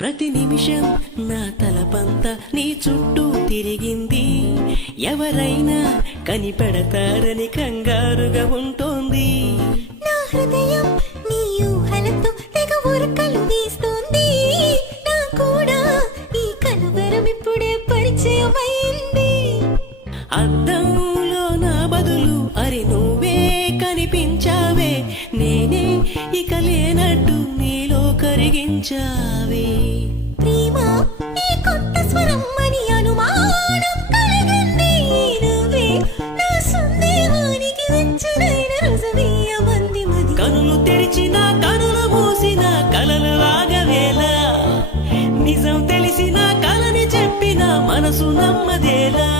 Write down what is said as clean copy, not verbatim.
ప్రతి నిమిషం నా తలపంతా నీ చుట్టూ తిరిగింది. ఎవరైనా కనిపెడతారని కంగారుగా ఉంటోంది. నా హృదయం నీ ఊహలతో తెగ ఉరకలు వేస్తోంది. నా కూడా ఈ కలవరం ఇప్పుడే పరిచయమైంది. అద్దంలో నా బదులు అరి నువ్వే కనిపించావే. నేనే ఇక లేనట్టు నీలో కరిగించావే. ప్రేమ ఈ కొత్త స్వరం అని అనుమానం కలిగింది. నువ్వే నా సందేహానికి వెచ్చనైన రుజువీయమంది మది. కనులు తెరిచిన కనులు మూసిన కలలు రాగవేళ, నిజం తెలిసిన కలని చెప్పిన మనసు నమ్మదేలా.